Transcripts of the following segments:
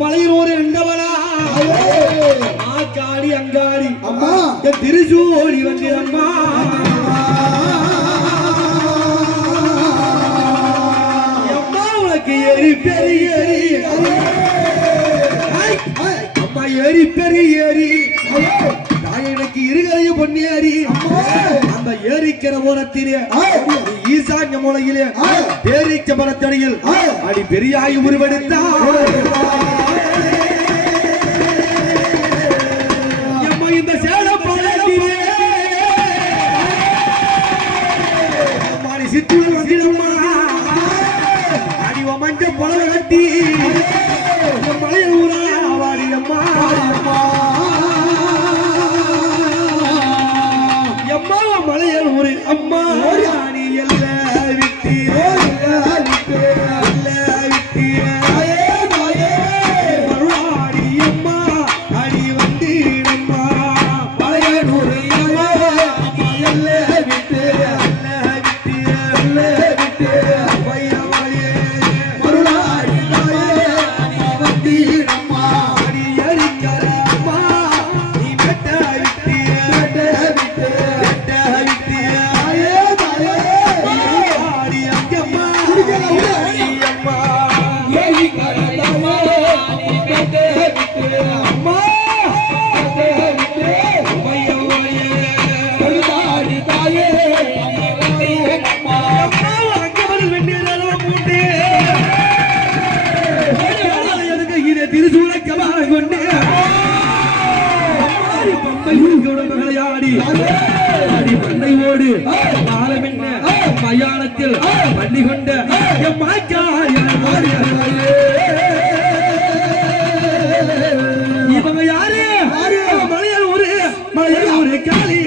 மலையில் ஒரு ரெண்டவனா ஆக்காடி அங்காடி அம்மா என் திருச்சூடி வந்திரம்மா அம்மா உனக்கு எரி பெரிய அம்மா எரி பெரிய ஏரி எனக்கு இருகரையும் பொன்னேரி அந்த ஏரிக்கிற ஓரத்திலே ஈசான்ய மூலையிலே பேரிச்ச மரத்தடியில் அடி பெரியாய் உருவெடுத்தார் இந்த சேலப்பாளையத்திலே சித்தூர் வந்திடம்மா அடி மஞ்ச புலவை கட்டி மலைய ஊரா வாடியம்மா மலையல் ஊரு அம்மா நீ எல்ல விட்டு மறுவாடி அம்மா அடி வந்திடம்மா மலையல் ஊரு அம்மா எல்ல விட்டு மறுவாடி வந்திடம்மா அடி எரிக்கரம்மா நீ வெட்ட விட்டு மண்ணையோடு மயானத்தில் பண்ணி கொண்ட இவங்க யாரு மலையாள ஊரு காளி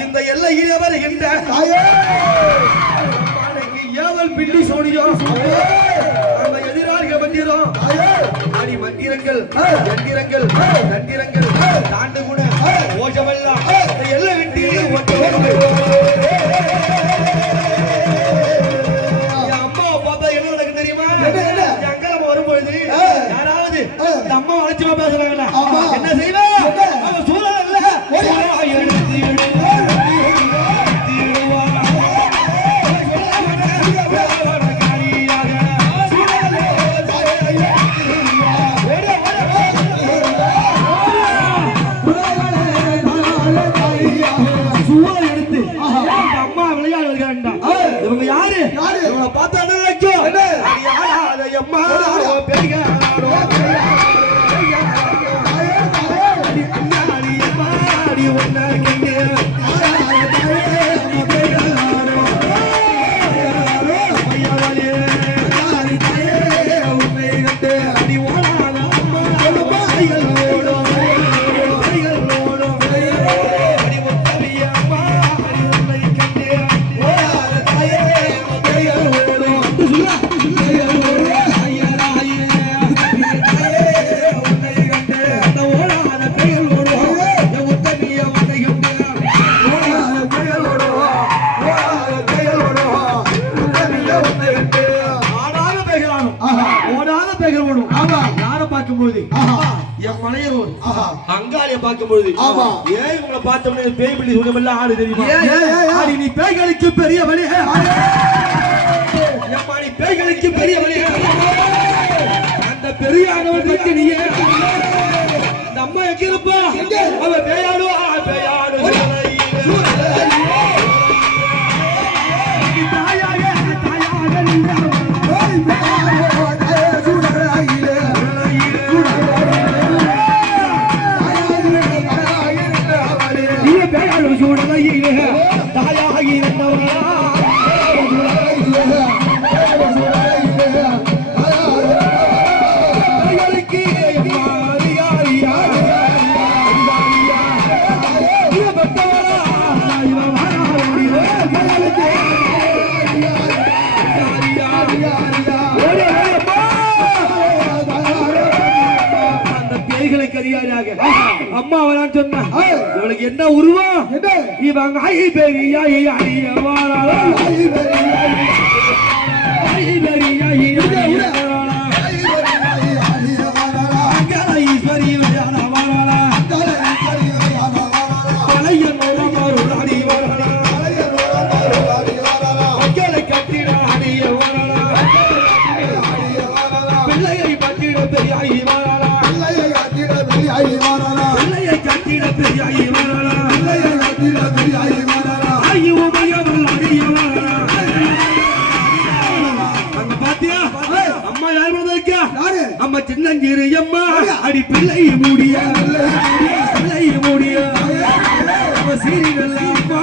இந்த எல்லையிலே வருகின்ற ஏவல் பில்லி சோனியம் அந்த எதிராளிகள் மந்திரம் அடி மந்திரங்கள் எந்திரங்கள் தந்திரங்கள் தாண்டு குண ஓஜமெல்லாம் எல்லை விட்டு அம்மாவை பார்த்தா என்ன நடக்கு தெரியுமா அங்கலம் வரும்பொழுது யாராவது அம்மா அழைச்சுமா பேசுறாங்களா என்ன செய்வா சூழல் அம்மா விளையாடு இவங்க யாரு பார்த்தா என்ன நினைக்கும் அம்மா பெரிய என் மலையனூர் அங்காளிய பார்க்கும்போது ஏன் உங்களை பார்த்தோம்னு பேய் பிள்ளை சொன்னமெல்லாம் ஆடு தெரியுமா? ஆடி நீ பேய்களுக்கு பெரிய வழி, நீ பேய்களுக்கு பெரிய வழி. அந்த பெரிய ஆனவன் பற்றி நீயே இந்த அம்மா எங்க இருப்பா? அவ பேயாடுவா, பேயாடு தாயாகி அம்மா வரான்னு சொன்னா இவளுக்கு என்ன உருவம்? இவங்க பெரிய பிள்ளையை பற்றிட பெரிய அம்மா சின்னஞ்சிறு அம்மா அடி பிள்ளை மூடிய பிள்ளை மூடிய சீரியல் அம்மா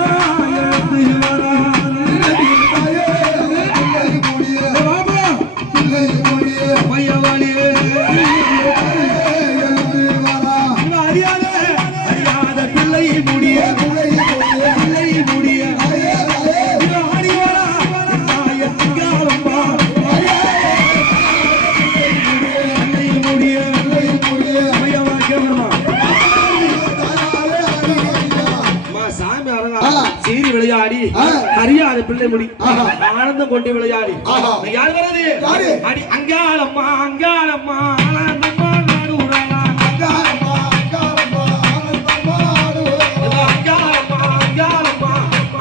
சீரி விளையாடி அறியாத பிள்ளை முடி ஆனந்தம் கொண்டு விளையாடி யார் வர்றது? அடி அங்காளம்மா அங்காளம்மா ஆனந்தம்மா நாடுறாளா அங்காளம்மா அங்காளம்மா ஆனந்தம்மா நாடுறாளா அங்காளம்மா அங்காளம்மா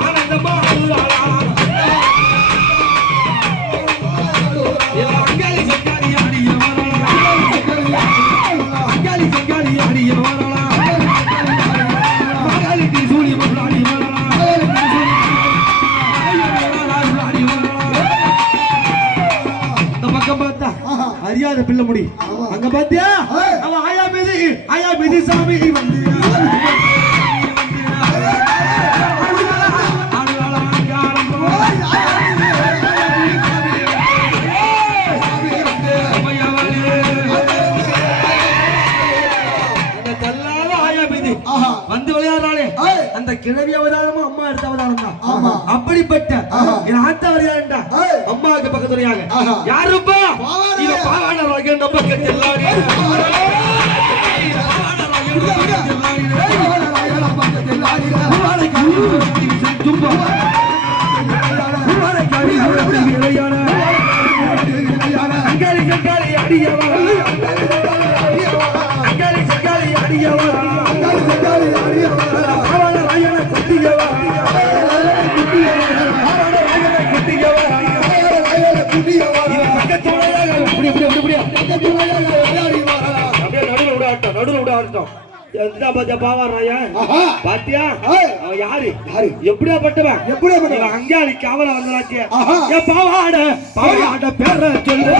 ஆனந்தம்மா நாடுறாளா அங்காளி சங்காளி ஆடிய வரலா அங்காளி சங்காளி ஆடிய வரலா மகாளி சூரிய மகாளி வரலா அறியாத பிள்ளை முடி அங்க பாத்தியா? அவ ஆயா மீதி சாமி வந்து வந்து விளையாடுறாளே அந்த கிழவி அவதாரமா அம்மா எடுத்த அவதாரம் தான். அப்படிப்பட்ட ஆத்த அவதாரம்டா அம்மாவுக்கு பக்கத்துணையாக யாருப்பா? இவ பாவாணர் வகைன்ற பக்கத்தில் அங்காளி காவல வந்தாச்சு பாவாட பாவாட பேர சொல்லு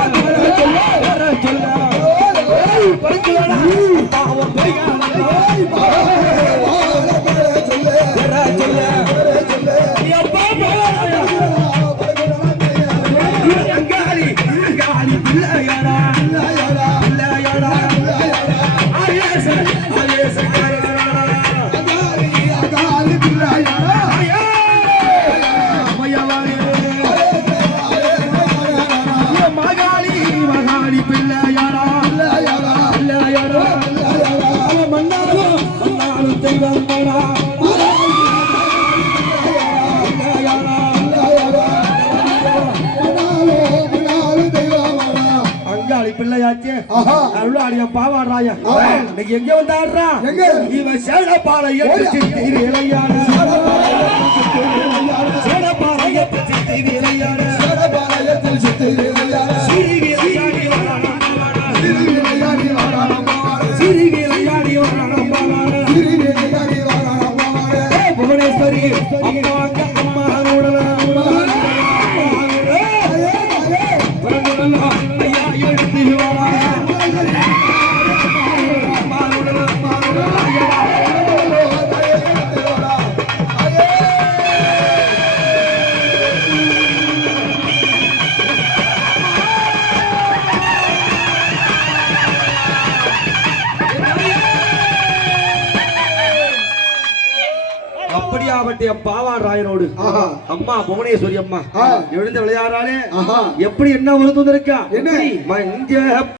அருளாடிய பாவாடுறாயா இன்னைக்கு எங்க வந்து ஆடுறா இவன் சேலப்பாளைய விளையாடு சேலப்பாளைய விளையாடு சிறி விளையாடி விளையாடி புவனேஸ்வரி அம்மா அப்படியாவட்டிய பாவாராயனோடு அம்மா புவனேஸ்வரி அம்மா எழுந்து விளையாடுறாளே எப்படி என்ன விருது இருக்கா என்ன